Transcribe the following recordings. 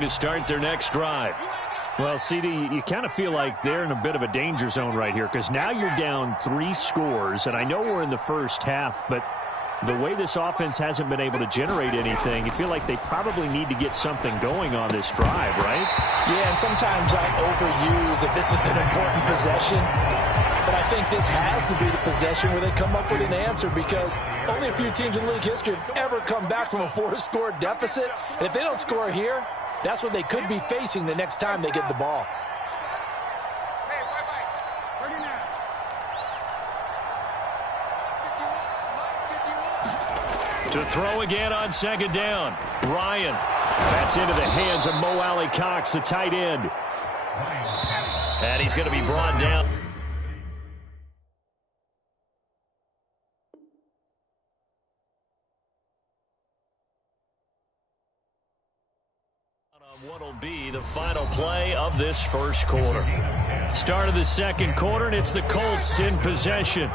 to start their next drive. Well, CD, you kind of feel like they're in a bit of a danger zone right here because now you're down 3 scores, and I know we're in the first half, but the way this offense hasn't been able to generate anything, you feel like they probably need to get something going on this drive, right? Yeah, and sometimes I overuse if this is an important possession, but I think this has to be the possession where they come up with an answer because only a few teams in league history have ever come back from a 4-score deficit, and if they don't score here, that's what they could be facing the next time they get the ball. To throw again on second down. Ryan. That's into the hands of Mo Alley Cox, the tight end. And he's going to be brought down. On what will be the final play of this first quarter. Start of the second quarter, and it's the Colts in possession.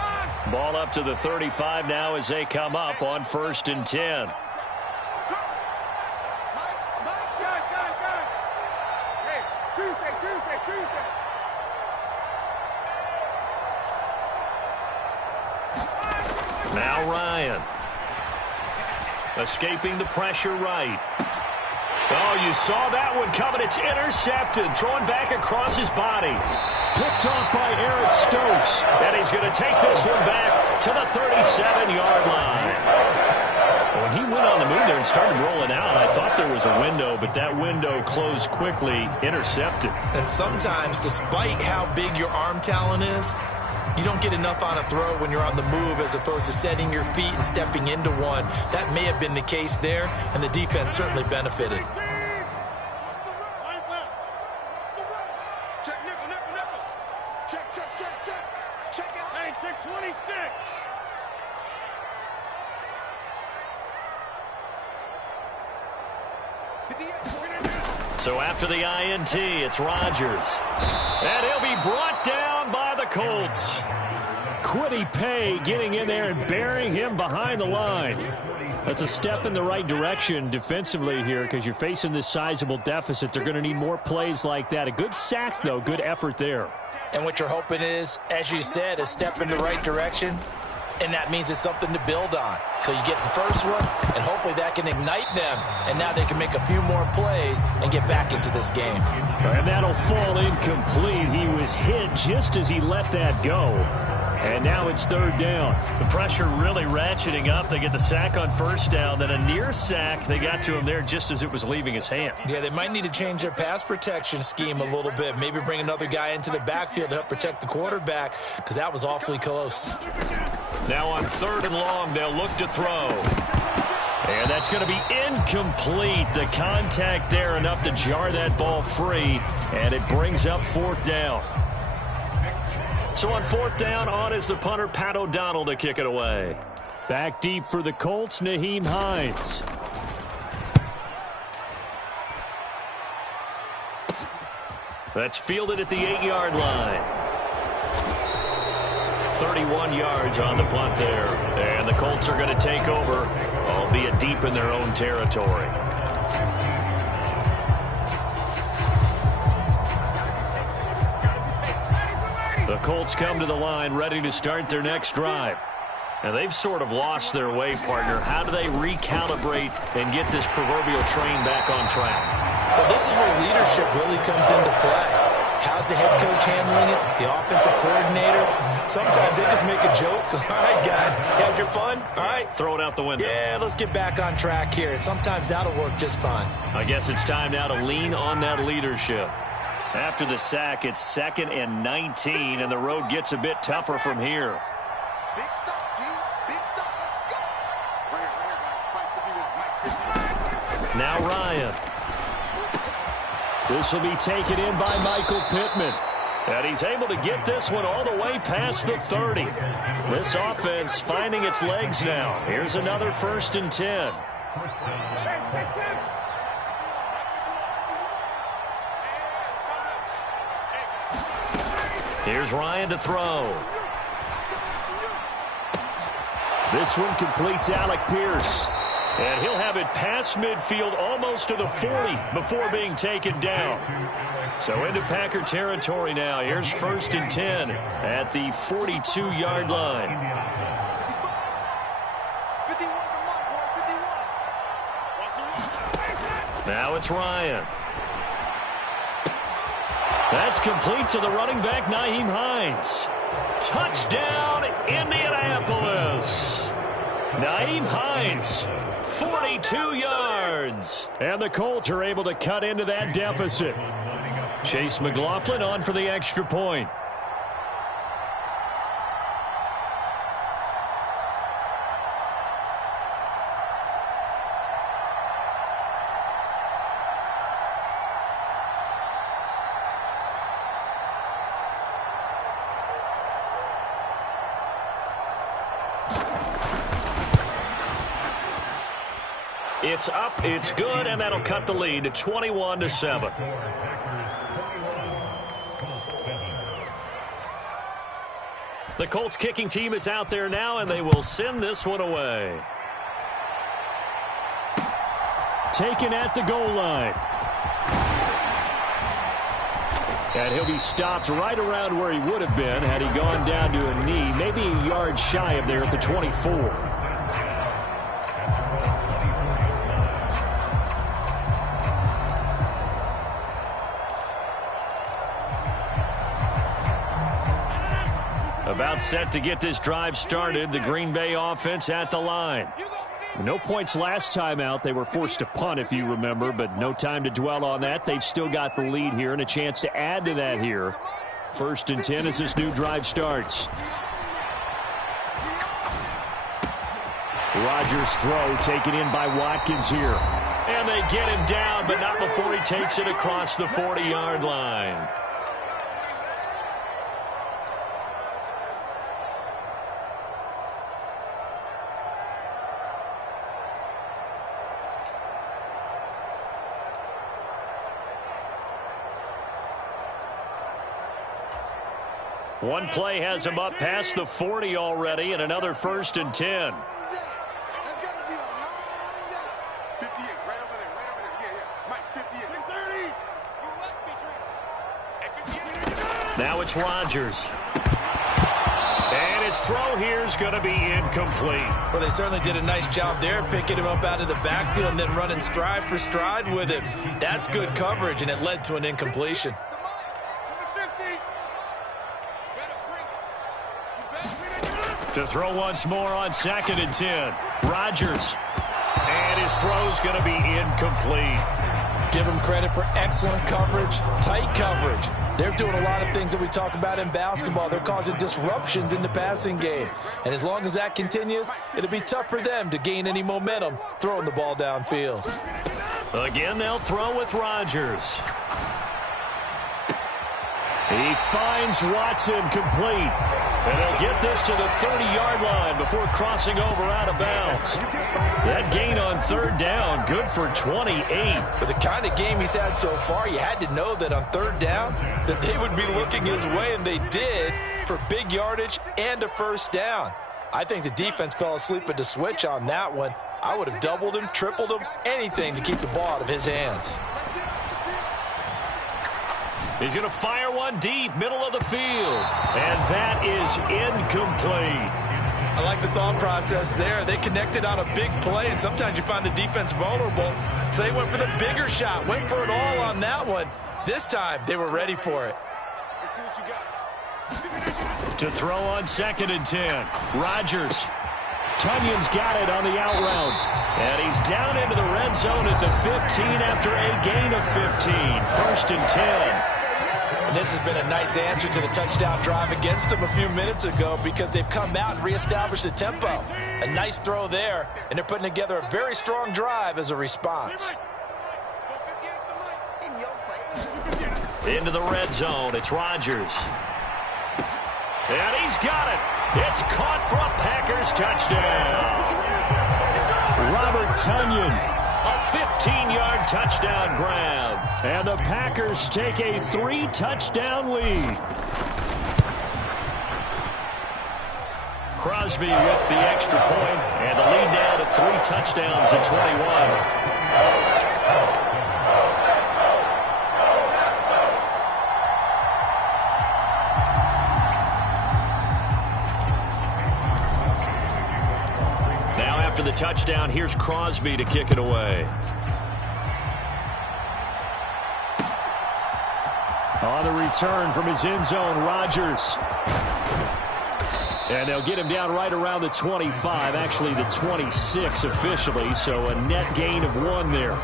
Ball up to the 35 now as they come up on 1st and 10. Now Ryan. Escaping the pressure right. Oh, you saw that one coming. It's intercepted. Thrown back across his body. Picked off by Eric Stokes. And he's going to take this one back to the 37-yard line. When he went on the move there and started rolling out, I thought there was a window, but that window closed quickly, intercepted. And sometimes, despite how big your arm talent is, you don't get enough on a throw when you're on the move as opposed to setting your feet and stepping into one. That may have been the case there, and the defense certainly benefited. So after the INT, it's Rodgers. And he'll be brought down by the Colts. Quiddy Pay getting in there and burying him behind the line. That's a step in the right direction defensively here because you're facing this sizable deficit. They're going to need more plays like that. A good sack, though. Good effort there. And what you're hoping is, as you said, a step in the right direction. And that means it's something to build on. So you get the first one, and hopefully that can ignite them. And now they can make a few more plays and get back into this game. And that'll fall incomplete. He was hit just as he let that go. And now it's 3rd down. The pressure really ratcheting up. They get the sack on 1st down. Then a near sack. They got to him there just as it was leaving his hand. Yeah, they might need to change their pass protection scheme a little bit. Maybe bring another guy into the backfield to help protect the quarterback because that was awfully close. Now on 3rd and long, they'll look to throw. And that's going to be incomplete. The contact there enough to jar that ball free. And it brings up 4th down. So on 4th down, on is the punter, Pat O'Donnell, to kick it away. Back deep for the Colts, Nyheim Hines. That's fielded at the 8-yard line. 31 yards on the punt there. And the Colts are going to take over, albeit deep in their own territory. The Colts come to the line ready to start their next drive. And they've sort of lost their way, partner. How do they recalibrate and get this proverbial train back on track? Well, this is where leadership really comes into play. How's the head coach handling it? The offensive coordinator? Sometimes they just make a joke. All right, guys, you had your fun? All right. Throw it out the window. Yeah, let's get back on track here. And sometimes that'll work just fine. I guess it's time now to lean on that leadership. After the sack, it's 2nd and 19, and the road gets a bit tougher from here. Big stop, G. Big stop. Let's go. Now Ryan. This will be taken in by Michael Pittman. And he's able to get this one all the way past the 30. This offense finding its legs now. Here's another 1st and 10. Here's Ryan to throw. This one completes Alec Pierce. And he'll have it past midfield almost to the 40 before being taken down. So into Packer territory now. Here's 1st and 10 at the 42-yard line. 51 to Mike, boy, 51. Now it's Ryan. That's complete to the running back, Nyheim Hines. Touchdown, Indianapolis. Nyheim Hines, 42 yards. And the Colts are able to cut into that deficit. Chase McLaughlin on for the extra point. It's up, it's good, and that'll cut the lead to 21-7. The Colts kicking team is out there now, and they will send this one away. Taken at the goal line. And he'll be stopped right around where he would have been had he gone down to a knee, maybe a yard shy of there at the 24. About set to get this drive started. The Green Bay offense at the line. No points last time out. They were forced to punt, if you remember, but no time to dwell on that. They've still got the lead here and a chance to add to that here. 1st and 10 as this new drive starts. Rodgers' throw taken in by Watkins here. And they get him down, but not before he takes it across the 40-yard line. One play has him up past the 40 already, and another 1st and 10. Now it's Rodgers. And his throw here is going to be incomplete. Well, they certainly did a nice job there, picking him up out of the backfield and then running stride for stride with him. That's good coverage, and it led to an incompletion. To throw once more on 2nd and 10. Rodgers. And his throw's going to be incomplete. Give him credit for excellent coverage, tight coverage. They're doing a lot of things that we talk about in basketball. They're causing disruptions in the passing game. And as long as that continues, it'll be tough for them to gain any momentum throwing the ball downfield. Again, they'll throw with Rodgers. He finds Watson complete. And he'll get this to the 30-yard line before crossing over out of bounds. That gain on 3rd down, good for 28. With the kind of game he's had so far, you had to know that on 3rd down that they would be looking his way, and they did, for big yardage and a 1st down. I think the defense fell asleep at the switch on that one. I would have doubled him, tripled him, anything to keep the ball out of his hands. He's going to fire one deep, middle of the field. And that is incomplete. I like the thought process there. They connected on a big play, and sometimes you find the defense vulnerable. So they went for the bigger shot, went for it all on that one. This time, they were ready for it. Let's see what you got. To throw on 2nd and 10. Rodgers. Tunyon's got it on the out route. And he's down into the red zone at the 15 after a gain of 15. 1st and 10. And this has been a nice answer to the touchdown drive against them a few minutes ago because they've come out and reestablished the tempo. A nice throw there, and they're putting together a very strong drive as a response. Into the red zone, it's Rodgers. And he's got it. It's caught for a Packers touchdown. Robert Tonyan. A 15-yard touchdown grab. And the Packers take a 3-touchdown lead. Crosby with the extra point, and the lead now to 3 touchdowns at 21. After the touchdown, here's Crosby to kick it away. On the return from his end zone, Rodgers. And they'll get him down right around the 25, actually the 26 officially, so a net gain of 1 there.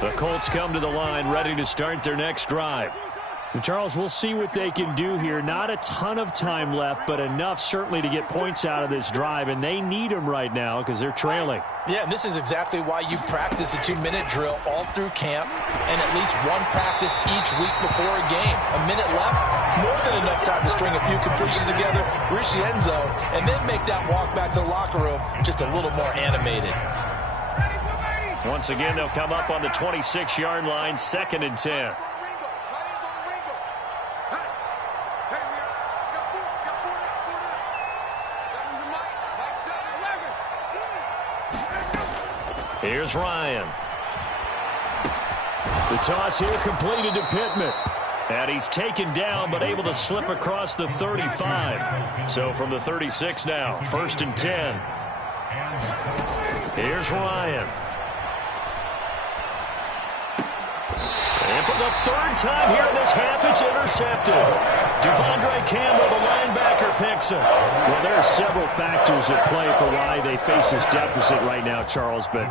The Colts come to the line, ready to start their next drive. And Charles, we'll see what they can do here. Not a ton of time left, but enough certainly to get points out of this drive, and they need them right now because they're trailing. Yeah, and this is exactly why you practice a 2-minute drill all through camp and at least one practice each week before a game. A minute left, more than enough time to string a few completions together, reach the end zone, and then make that walk back to the locker room just a little more animated. Once again, they'll come up on the 26-yard line, 2nd and 10. Here's Ryan. The toss here completed to Pittman. And he's taken down, but able to slip across the 35. So from the 36 now, 1st and 10. Here's Ryan. And for the 3rd time here in this half, it's intercepted. Devondre Campbell, the linebacker, picks it. Well, there are several factors at play for why they face this deficit right now, Charles, but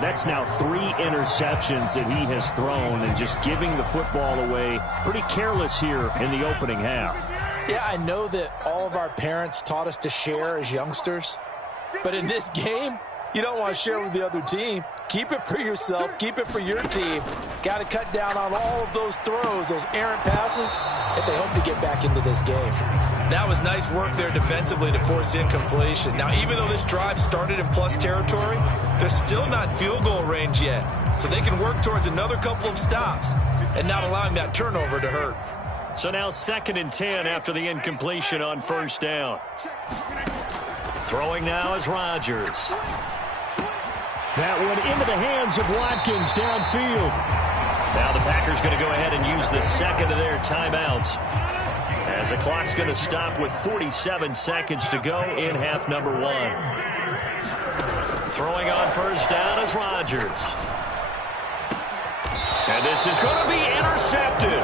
that's now 3 interceptions that he has thrown and just giving the football away. Pretty careless here in the opening half. Yeah, I know that all of our parents taught us to share as youngsters, but in this game, you don't want to share with the other team. Keep it for yourself. Keep it for your team. Got to cut down on all of those throws, those errant passes, if they hope to get back into this game. That was nice work there defensively to force incompletion. Now, even though this drive started in plus territory, they're still not in field goal range yet. So they can work towards another couple of stops and not allowing that turnover to hurt. So now 2nd and 10 after the incompletion on 1st down. Throwing now is Rodgers. That one into the hands of Watkins downfield. Now the Packers going to go ahead and use the 2nd of their timeouts, as the clock's going to stop with 47 seconds to go in half number 1. Throwing on 1st down is Rodgers. And this is going to be intercepted.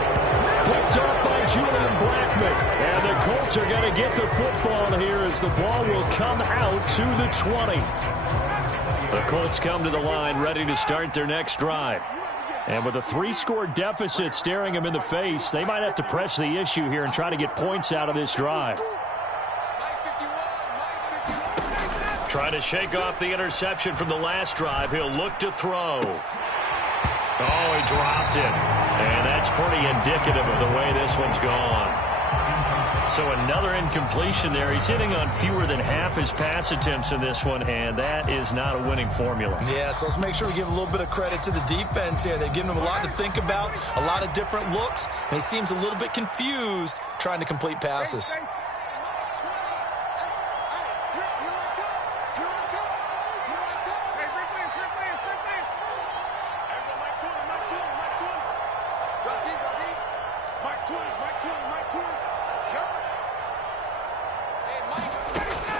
Picked up by Julian Blackmon. And the Colts are going to get the football here as the ball will come out to the 20. The Colts come to the line, ready to start their next drive. And with a 3-score deficit staring them in the face, they might have to press the issue here and try to get points out of this drive. Trying to shake off the interception from the last drive. He'll look to throw. Oh, he dropped it. And that's pretty indicative of the way this one's gone. So another incompletion there. He's hitting on fewer than half his pass attempts in this one, and that is not a winning formula. Yeah, so let's make sure we give a little bit of credit to the defense here. They've given him a lot to think about, a lot of different looks, and he seems a little bit confused trying to complete passes.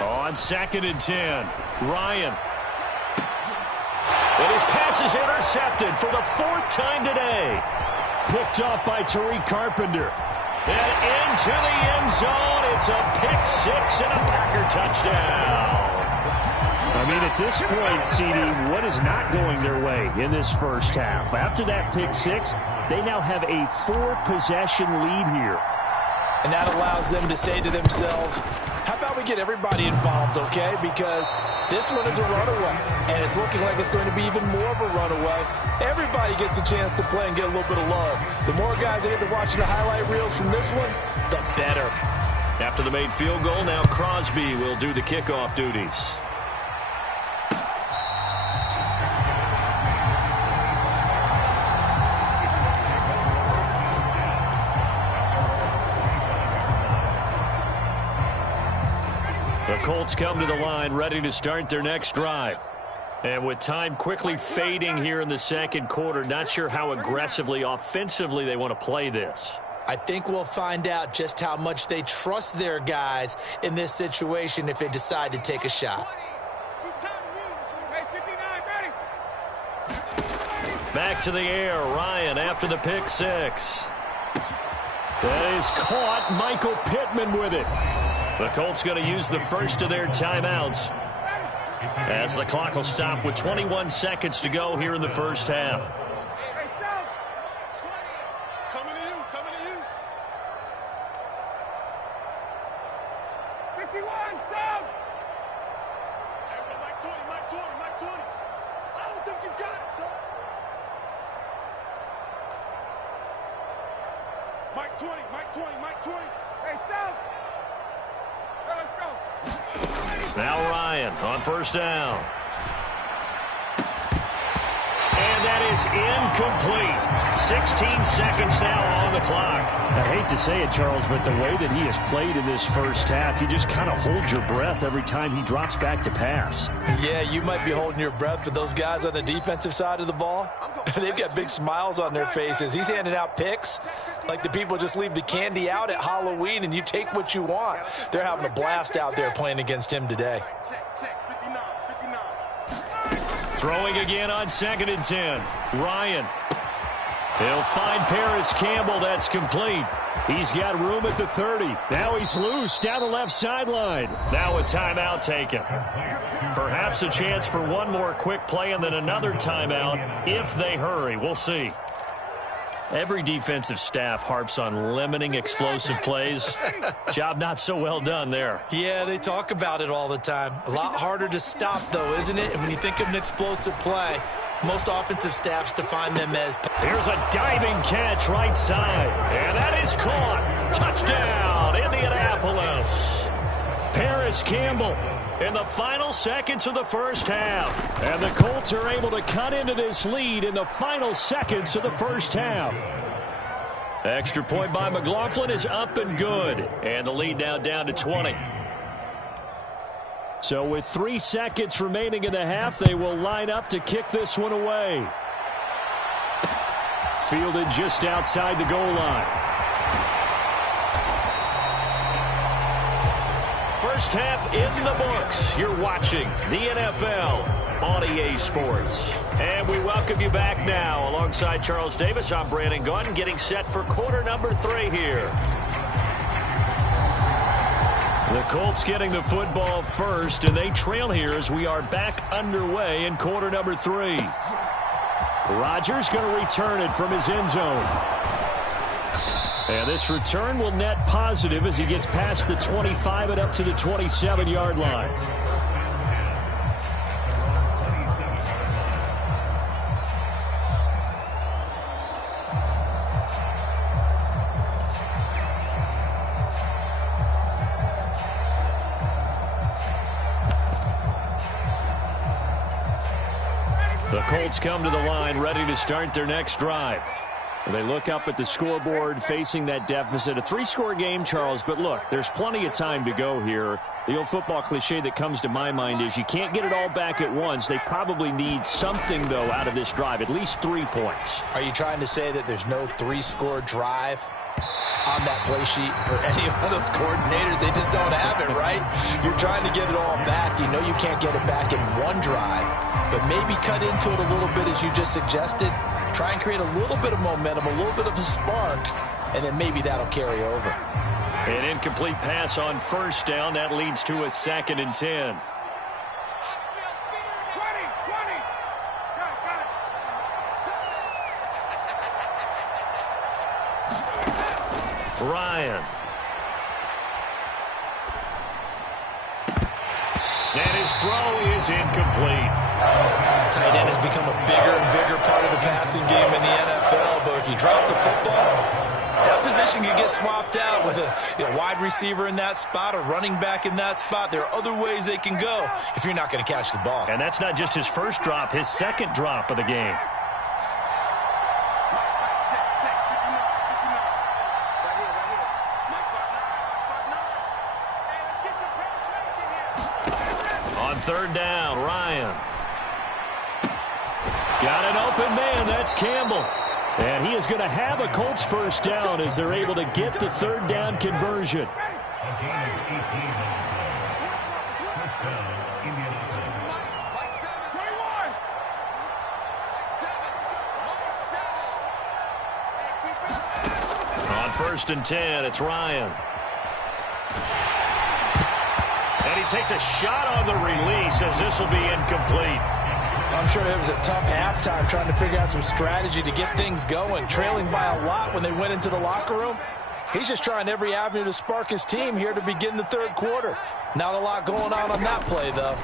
On 2nd and 10, Ryan. And his pass is intercepted for the 4th time today. Picked up by Tariq Carpenter. And into the end zone. It's a pick 6 and a Packer touchdown. I mean, at this point, CD, what is not going their way in this first half? After that pick 6, they now have a 4-possession lead here. And that allows them to say to themselves, how about we get everybody involved, okay? Because this one is a runaway, and it's looking like it's going to be even more of a runaway. Everybody gets a chance to play and get a little bit of love. The more guys that get to watching the highlight reels from this one, the better. After the made field goal, now Crosby will do the kickoff duties. The Colts come to the line ready to start their next drive. And with time quickly fading here in the second quarter, not sure how aggressively, offensively they want to play this. I think we'll find out just how much they trust their guys in this situation if they decide to take a shot. Back to the air, Ryan after the pick six. That is caught. Michael Pittman with it. The Colts going to use the first of their timeouts as the clock will stop with 21 seconds to go here in the first half. Coming to you, coming to you. 51, Sam. Mike 20, Mike 20, Mike 20. I don't think you got it, son. Mike 20, Mike 20, Mike 20. Hey, Sam. Let's go. Now Ryan on first down. And that is incomplete. 16 seconds now on the clock. I hate to say it, Charles, but the way that he has played in this first half, you just kind of hold your breath every time he drops back to pass. Yeah, you might be holding your breath, but those guys on the defensive side of the ball, they've got big smiles on their faces. He's handing out picks like the people just leave the candy out at Halloween and you take what you want. They're having a blast out there playing against him today. Check, 59, 59. Throwing again on 2nd and 10. Ryan. He'll find Paris Campbell. That's complete. He's got room at the 30. Now he's loose down the left sideline. Now a timeout taken. Perhaps a chance for one more quick play and then another timeout if they hurry. We'll see. Every defensive staff harps on limiting explosive plays. Job not so well done there. Yeah, they talk about it all the time. A lot harder to stop, though, isn't it? And when you think of an explosive play, most offensive staffs define them as... Here's a diving catch right side. And that is caught. Touchdown, Indianapolis. Paris Campbell in the final seconds of the first half. And the Colts are able to cut into this lead in the final seconds of the first half. Extra point by McLaughlin is up and good. And the lead now down to 20. So with 3 seconds remaining in the half, they will line up to kick this one away. Fielded just outside the goal line. First half in the books. You're watching the NFL on EA Sports. And we welcome you back now. Alongside Charles Davis, I'm Brandon Gunn, getting set for quarter number 3 here. The Colts getting the football first, and they trail here as we are back underway in quarter number 3. Rodgers going to return it from his end zone. And this return will net positive as he gets past the 25 and up to the 27-yard line. The Colts come to the line ready to start their next drive. They look up at the scoreboard facing that deficit. A 3-score game, Charles, but look, there's plenty of time to go here. The old football cliche that comes to my mind is you can't get it all back at once. They probably need something, though, out of this drive, at least 3 points. Are you trying to say that there's no 3-score drive on that play sheet for any of those coordinators? They just don't have it, right? You're trying to get it all back. You know you can't get it back in one drive, but maybe cut into it a little bit as you just suggested. Try and create a little bit of momentum, a little bit of a spark, and then maybe that'll carry over. An incomplete pass on first down. That leads to a 2nd and 10. 20. Ryan. And his throw is incomplete. Tight end has become a bigger and bigger part of the passing game in the NFL, but if you drop the football, that position can get swapped out with a wide receiver in that spot, a running back in that spot. There are other ways they can go if you're not going to catch the ball. And that's not just his first drop, his second drop of the game. On third down, Ryan. Got an open man. That's Campbell. And he is going to have a Colts first down as they're able to get the third down conversion. On first and 10, it's Ryan. And he takes a shot on the release as this will be incomplete. I'm sure it was a tough halftime trying to figure out some strategy to get things going. Trailing by a lot when they went into the locker room. He's just trying every avenue to spark his team here to begin the third quarter. Not a lot going on that play, though.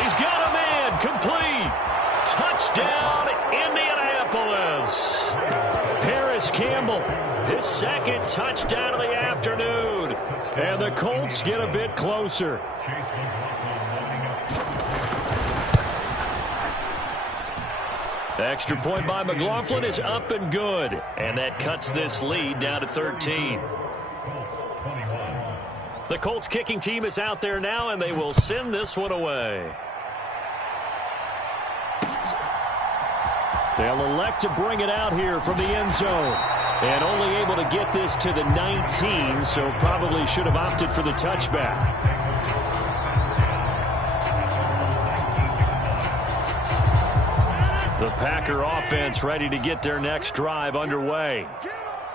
He's got a man. Complete. Touchdown, Indianapolis. Paris Campbell, his second touchdown of the afternoon. And the Colts get a bit closer. Extra point by McLaughlin is up and good. And that cuts this lead down to 13. The Colts kicking team is out there now, and they will send this one away. They'll elect to bring it out here from the end zone. And only able to get this to the 19, so probably should have opted for the touchback. The Packer offense ready to get their next drive underway.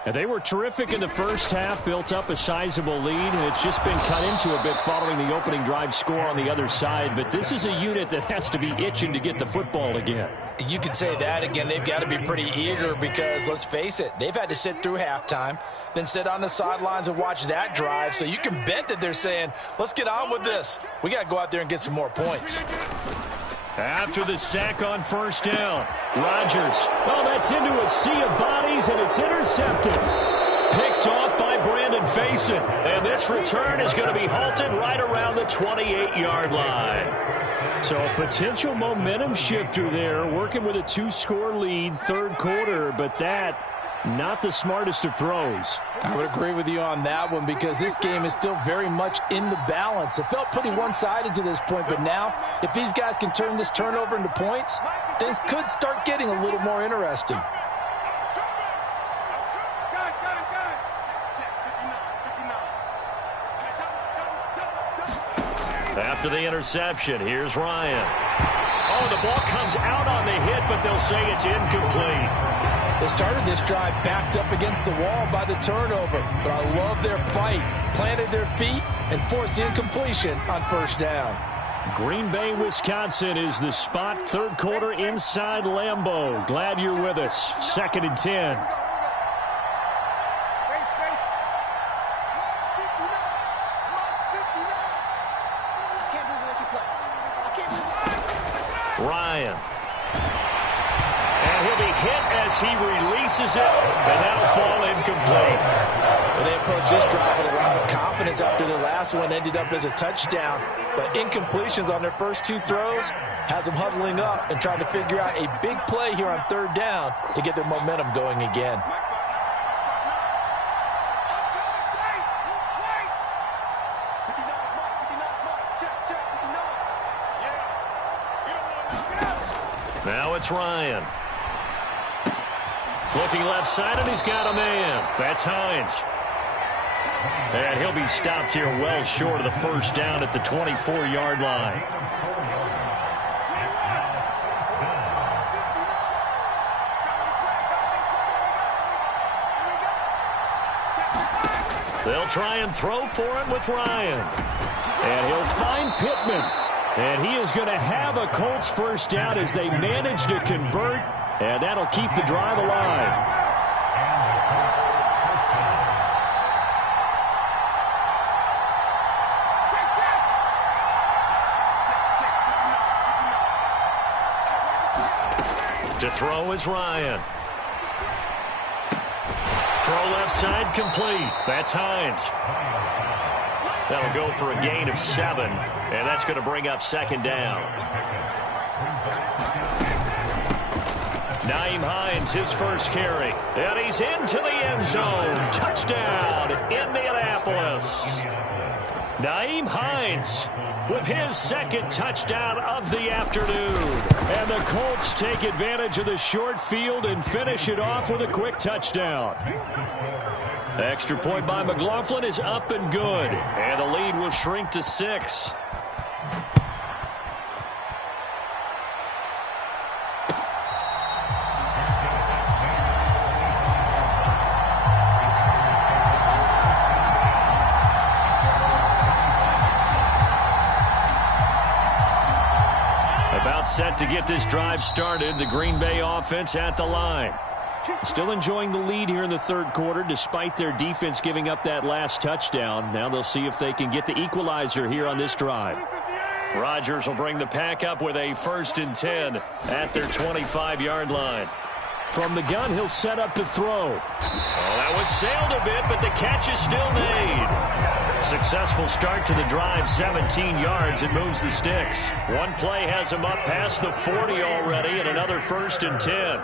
And they were terrific in the first half, built up a sizable lead, and it's just been cut into a bit following the opening drive score on the other side. But this is a unit that has to be itching to get the football again. You could say that again. They've got to be pretty eager because, let's face it, they've had to sit through halftime, then sit on the sidelines and watch that drive. So you can bet that they're saying, let's get on with this. We got to go out there and get some more points. After the sack on first down, Rodgers. Oh, that's into a sea of bodies, and it's intercepted. Picked off by Brandon Faison. And this return is going to be halted right around the 28-yard line. So a potential momentum shifter there, working with a 2-score lead, third quarter, but that not the smartest of throws. I would agree with you on that one because this game is still very much in the balance. It felt pretty one-sided to this point, but now if these guys can turn this turnover into points, things could start getting a little more interesting. After the interception, here's Ryan. Oh, the ball comes out on the hit, but they'll say it's incomplete. They started this drive backed up against the wall by the turnover, but I love their fight. Planted their feet and forced the incompletion on first down. Green Bay, Wisconsin is the spot. Third quarter inside Lambeau. Glad you're with us. 2nd and 10. Ryan. And he'll be hit as he releases it, and that'll fall incomplete. Well, they approached this drive with a lot of confidence after the last one ended up as a touchdown. But incompletions on their first 2 throws has them huddling up and trying to figure out a big play here on third down to get their momentum going again. Now it's Ryan. Looking left side, and he's got a man. That's Hines. And he'll be stopped here well short of the first down at the 24-yard line. They'll try and throw for it with Ryan. And he'll find Pittman. And he is going to have a Colts first down as they manage to convert. And that'll keep the drive alive. To throw is Ryan. Throw left side complete. That's Hines. That'll go for a gain of 7, and that's going to bring up second down. Nyheim Hines, his first carry. And he's into the end zone. Touchdown, Indianapolis. Nyheim Hines with his second touchdown of the afternoon. And the Colts take advantage of the short field and finish it off with a quick touchdown. Extra point by McLaughlin is up and good. And the lead will shrink to 6. About set to get this drive started. The Green Bay offense at the line. Still enjoying the lead here in the third quarter despite their defense giving up that last touchdown. Now they'll see if they can get the equalizer here on this drive. Rodgers will bring the pack up with a 1st and 10 at their 25-yard line. From the gun, he'll set up to throw. Oh, that one sailed a bit, but the catch is still made. Successful start to the drive, 17 yards. It moves the sticks. One play has him up past the 40 already, and another 1st and 10.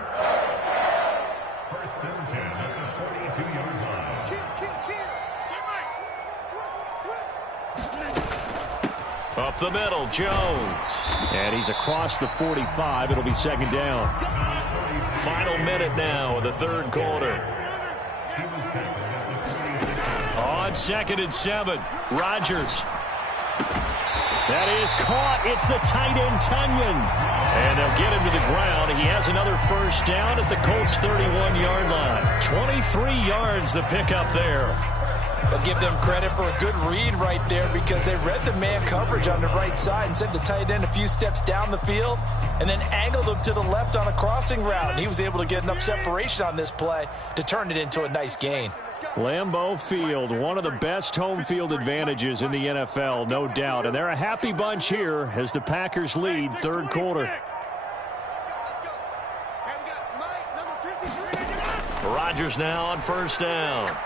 Up the middle, Jones. And he's across the 45. It'll be second down. Final minute now of the third quarter. On 2nd and 7, Rodgers. That is caught. It's the tight end, Tunyon. And they'll get him to the ground. He has another 1st down at the Colts' 31-yard line. 23 yards the pickup there. I'll give them credit for a good read right there because they read the man coverage on the right side and sent the tight end a few steps down the field and then angled him to the left on a crossing route. And he was able to get enough separation on this play to turn it into a nice gain. Lambeau Field, one of the best home field advantages in the NFL, no doubt. And they're a happy bunch here as the Packers lead third quarter. Rodgers now on 1st down.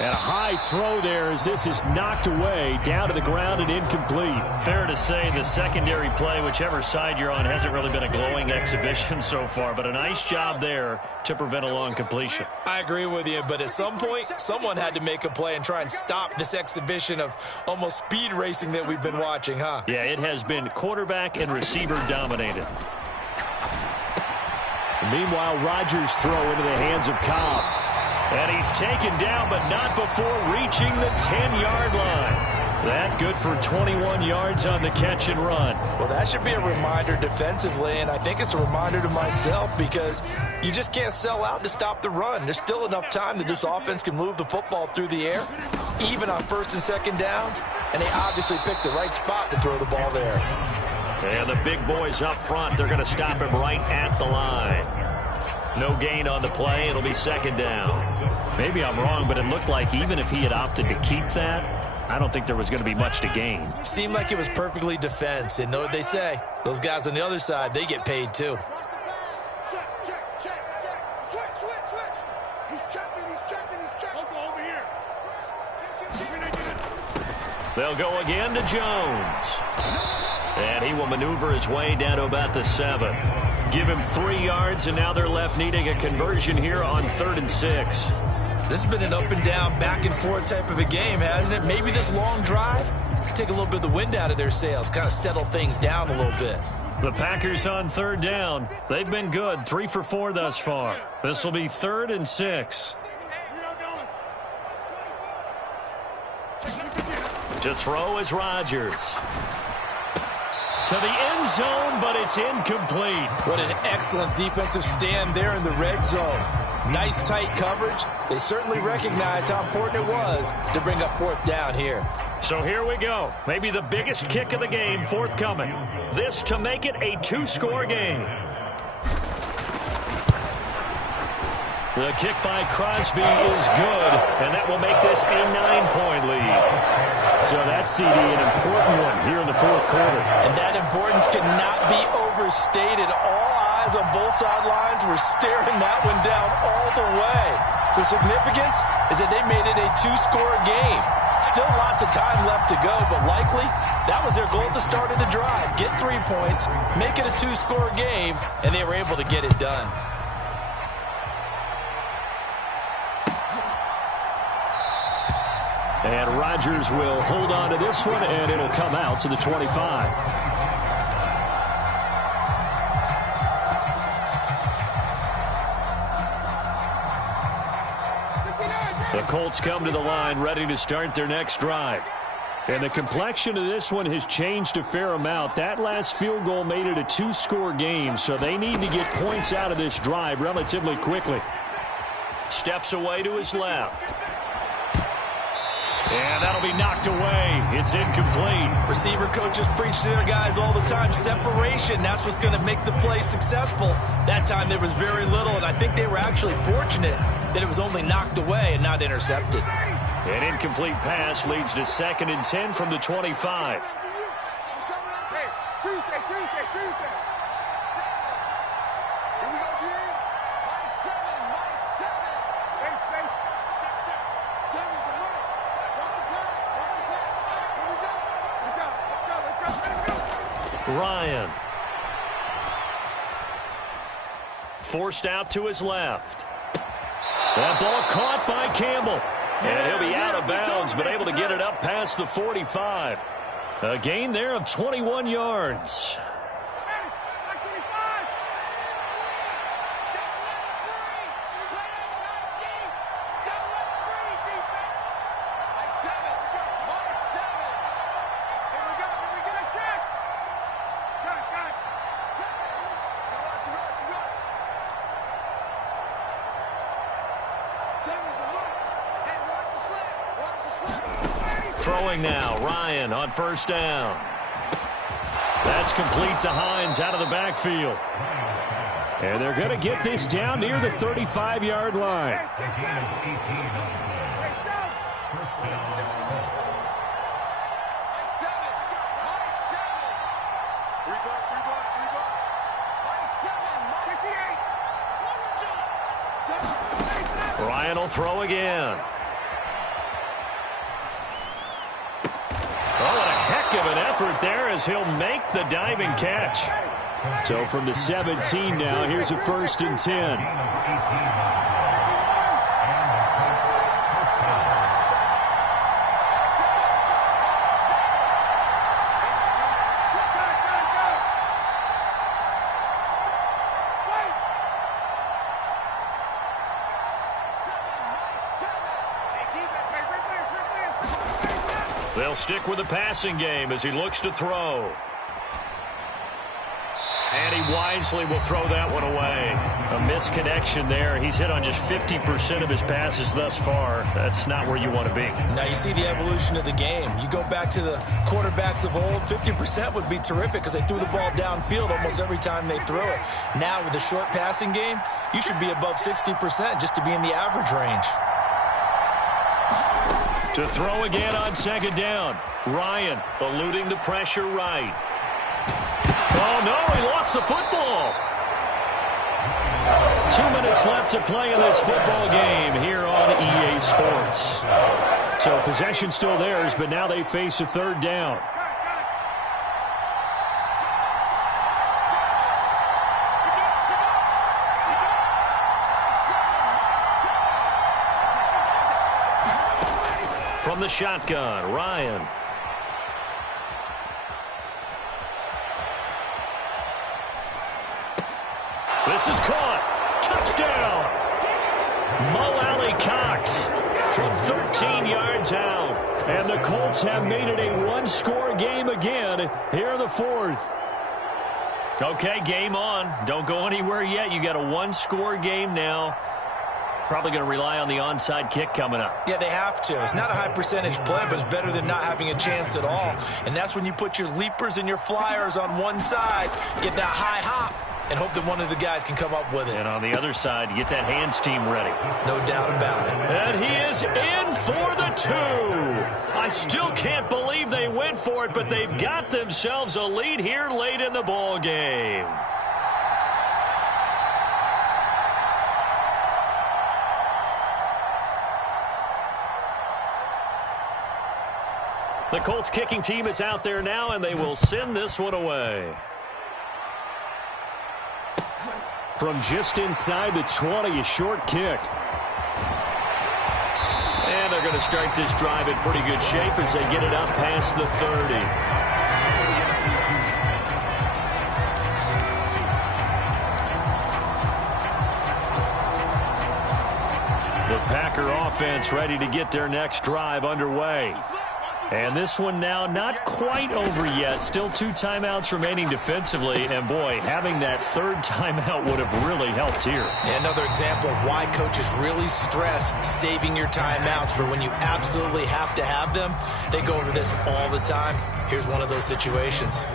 And a high throw there as this is knocked away, down to the ground and incomplete. Fair to say the secondary play, whichever side you're on, hasn't really been a glowing exhibition so far, but a nice job there to prevent a long completion. I agree with you, but at some point, someone had to make a play and try and stop this exhibition of almost speed racing that we've been watching, huh? Yeah, it has been quarterback and receiver dominated. Meanwhile, Rodgers' throw into the hands of Cobb. And he's taken down, but not before reaching the 10-yard line. That good for 21 yards on the catch and run. Well, that should be a reminder defensively, and I think it's a reminder to myself because you just can't sell out to stop the run. There's still enough time that this offense can move the football through the air, even on 1st and 2nd downs, and they obviously picked the right spot to throw the ball there. And the big boys up front, they're going to stop him right at the line. No gain on the play. It'll be 2nd down. Maybe I'm wrong, but it looked like even if he had opted to keep that, I don't think there was going to be much to gain. Seemed like it was perfectly defense. And know what they say? Those guys on the other side, they get paid too. Check. Switch. He's checking. Over here. They'll go again to Jones. And he will maneuver his way down to about the 7. Give him 3 yards, and now they're left needing a conversion here on 3rd and 6. This has been an up and down, back and forth type of a game, hasn't it? Maybe this long drive could take a little bit of the wind out of their sails, kind of settle things down a little bit. The Packers on 3rd down. They've been good, 3 for 4 thus far. This will be 3rd and 6. To throw is Rodgers. To the end zone, but it's incomplete. What an excellent defensive stand there in the red zone. Nice tight coverage. They certainly recognized how important it was to bring up 4th down here. So here we go. Maybe the biggest kick of the game forthcoming. This to make it a 2-score game. The kick by Crosby is good, and that will make this a 9-point lead. So that's, CD, an important one here in the 4th quarter. And that importance cannot be overstated. All guys on both sidelines were staring that one down all the way. The significance is that they made it a 2-score game. Still lots of time left to go, but likely that was their goal at the start of the drive. Get 3 points, make it a 2-score game, and they were able to get it done. And Rodgers will hold on to this one, and it'll come out to the 25. The Colts come to the line ready to start their next drive. And the complexion of this one has changed a fair amount. That last field goal made it a 2-score game, so they need to get points out of this drive relatively quickly. Steps away to his left. And that'll be knocked away. It's incomplete. Receiver coaches preach to their guys all the time. Separation, that's what's going to make the play successful. That time there was very little, and I think they were actually fortunate that it was only knocked away and not intercepted. An incomplete pass leads to 2nd and 10 from the 25. Hey, Tuesday. Here we go, G. Mike 7. Space. Check. Tammy's alert. Watch the pass. Here we go. Let's go. Ryan. Forced out to his left. That ball caught by Campbell. And he'll be out of bounds, but able to get it up past the 45. A gain there of 21 yards. Throwing now, Ryan on 1st down. That's complete to Hines out of the backfield. And they're going to get this down near the 35-yard line. Ryan will throw again. Oh, what a heck of an effort there as he'll make the diving catch. So from the 17 now, here's a 1st and 10. They'll stick with the passing game as he looks to throw. And he wisely will throw that one away. A misconnection there. He's hit on just 50% of his passes thus far. That's not where you want to be. Now you see the evolution of the game. You go back to the quarterbacks of old, 50% would be terrific because they threw the ball downfield almost every time they threw it. Now with the short passing game, you should be above 60% just to be in the average range. To throw again on 2nd down. Ryan eluding the pressure right. Oh, no, he lost the football. 2 minutes left to play in this football game here on EA Sports. So possession still theirs, but now they face a 3rd down. From the shotgun, Ryan. This is caught. Touchdown. Mo Alley-Cox from 13 yards out. And the Colts have made it a 1-score game again here in the 4th. Okay, game on. Don't go anywhere yet. You got a 1-score game now. Probably going to rely on the onside kick coming up. Yeah, they have to. It's not a high percentage play, but it's better than not having a chance at all. And that's when you put your leapers and your flyers on one side, get that high hop, and hope that one of the guys can come up with it. And on the other side, you get that hands team ready. No doubt about it. And he is in for the 2. I still can't believe they went for it, but they've got themselves a lead here late in the ball game. The Colts kicking team is out there now, and they will send this one away. From just inside the 20, a short kick. And they're going to start this drive in pretty good shape as they get it up past the 30. The Packer offense ready to get their next drive underway. And this one now not quite over yet. Still 2 timeouts remaining defensively. And, boy, having that third timeout would have really helped here. Another example of why coaches really stress saving your timeouts for when you absolutely have to have them. They go over this all the time. Here's one of those situations.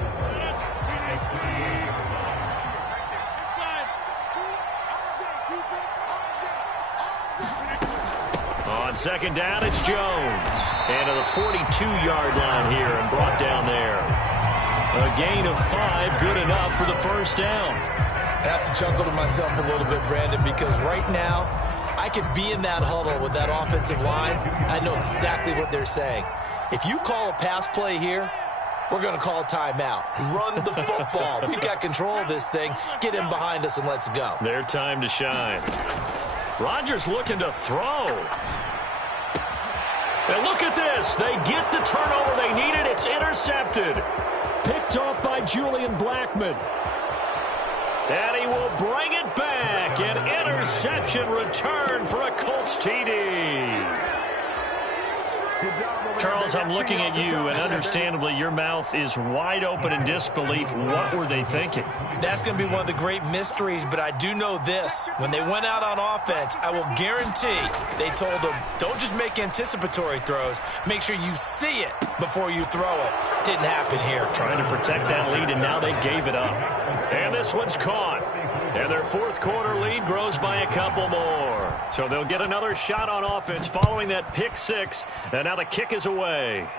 On second down, it's Jones. And to the 42-yard line here and brought down there. A gain of 5, good enough for the first down. I have to chuckle to myself a little bit, Brandon, because right now I could be in that huddle with that offensive line. I know exactly what they're saying. If you call a pass play here, we're going to call a timeout. Run the football. We've got control of this thing. Get in behind us and let's go. Their time to shine. Rodgers looking to throw. And look at this. They get the turnover they needed. It's intercepted. Picked off by Julian Blackmon. And he will bring it back. An interception return for a Colts TD. Charles, I'm looking at you, and understandably, your mouth is wide open in disbelief. What were they thinking? That's going to be one of the great mysteries, but I do know this. When they went out on offense, I will guarantee they told them, don't just make anticipatory throws. Make sure you see it before you throw it. Didn't happen here. Trying to protect that lead, and now they gave it up. And this one's caught. And their fourth quarter lead grows by a couple more. So they'll get another shot on offense following that pick 6. And now the kick is away.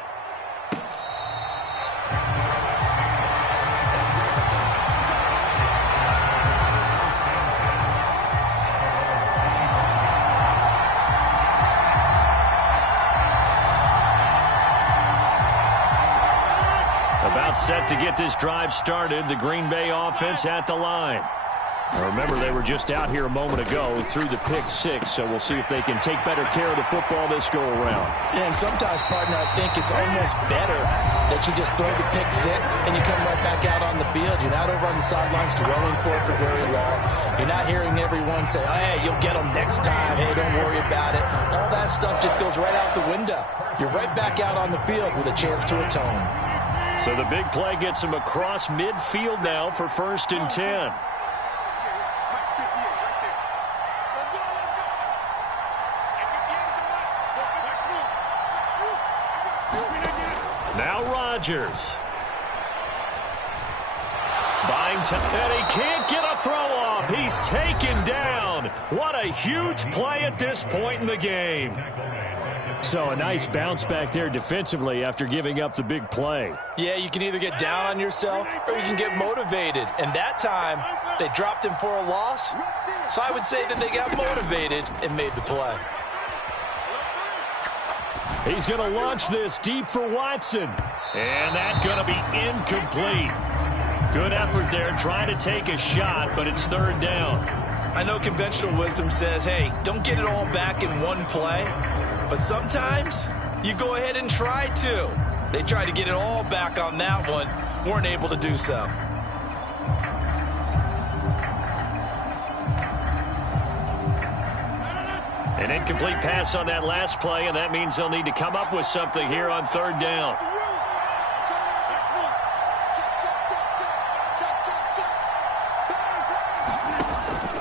About set to get this drive started. The Green Bay offense at the line. Remember, they were just out here a moment ago through the pick 6, so we'll see if they can take better care of the football this go-around. Yeah, and sometimes, partner, I think it's almost better that you just throw the pick 6 and you come right back out on the field. You're not over on the sidelines dwelling for it for very long. You're not hearing everyone say, oh, hey, you'll get them next time. Hey, don't worry about it. All that stuff just goes right out the window. You're right back out on the field with a chance to atone. So the big play gets him across midfield now for 1st and 10. Now Rodgers. Buying time, and he can't get a throw off. He's taken down. What a huge play at this point in the game. So a nice bounce back there defensively after giving up the big play. Yeah, you can either get down on yourself or you can get motivated. And that time, they dropped him for a loss. So I would say that they got motivated and made the play. He's going to launch this deep for Watson. And that's going to be incomplete. Good effort there trying to take a shot, but it's 3rd down. I know conventional wisdom says, hey, don't get it all back in one play. But sometimes you go ahead and try to. They tried to get it all back on that one. Weren't able to do so. An incomplete pass on that last play, and that means they'll need to come up with something here on 3rd down.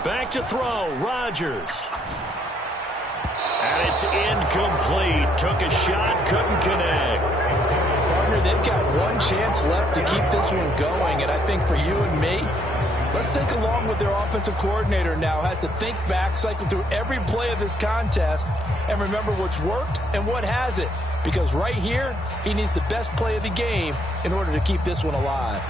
Back to throw, Rodgers. And it's incomplete. Took a shot, couldn't connect. Partner, they've got one chance left to keep this one going, and I think for you and me, let's think along with their offensive coordinator now. Has to think back, cycle through every play of this contest, and remember what's worked and what hasn't. Because right here, he needs the best play of the game in order to keep this one alive.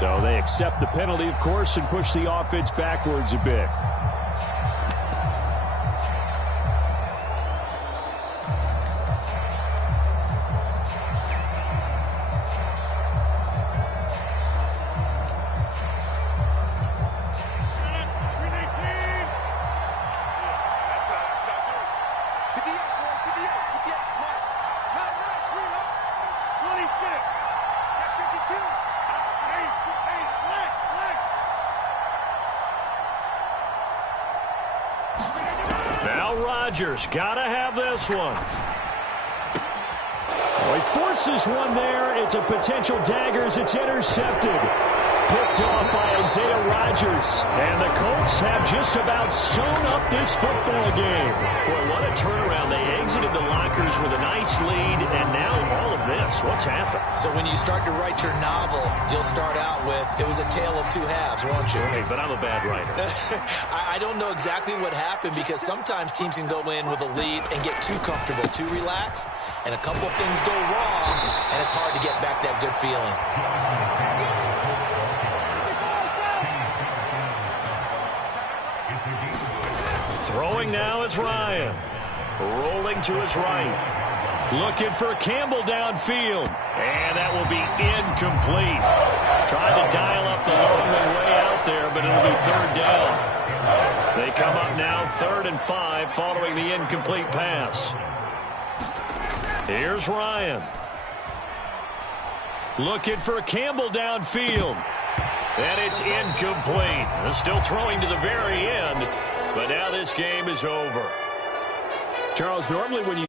So they accept the penalty, of course, and push the offense backwards a bit. Got to have this one. Well, he forces one there. It's a potential daggers. It's intercepted. Picked off by Isaiah Rodgers. And the Colts have just about sewn up this football game. Boy, what a turnaround. They exited the lockers with a nice lead, and now all of this. What's happened? So when you start to write your novel, you'll start out with, it was a tale of two halves, won't you? Hey, but I'm a bad writer. I don't know exactly what happened because sometimes teams can go in with a lead and get too comfortable, too relaxed, and a couple of things go wrong, and it's hard to get back that good feeling. Throwing now is Ryan. Rolling to his right. Looking for Campbell downfield. And that will be incomplete. Tried to dial up the long way out there, but it'll be third down. They come up now 3rd and 5 following the incomplete pass. Here's Ryan. Looking for Campbell downfield. And it's incomplete. They're still throwing to the very end. But now this game is over. Charles, normally when you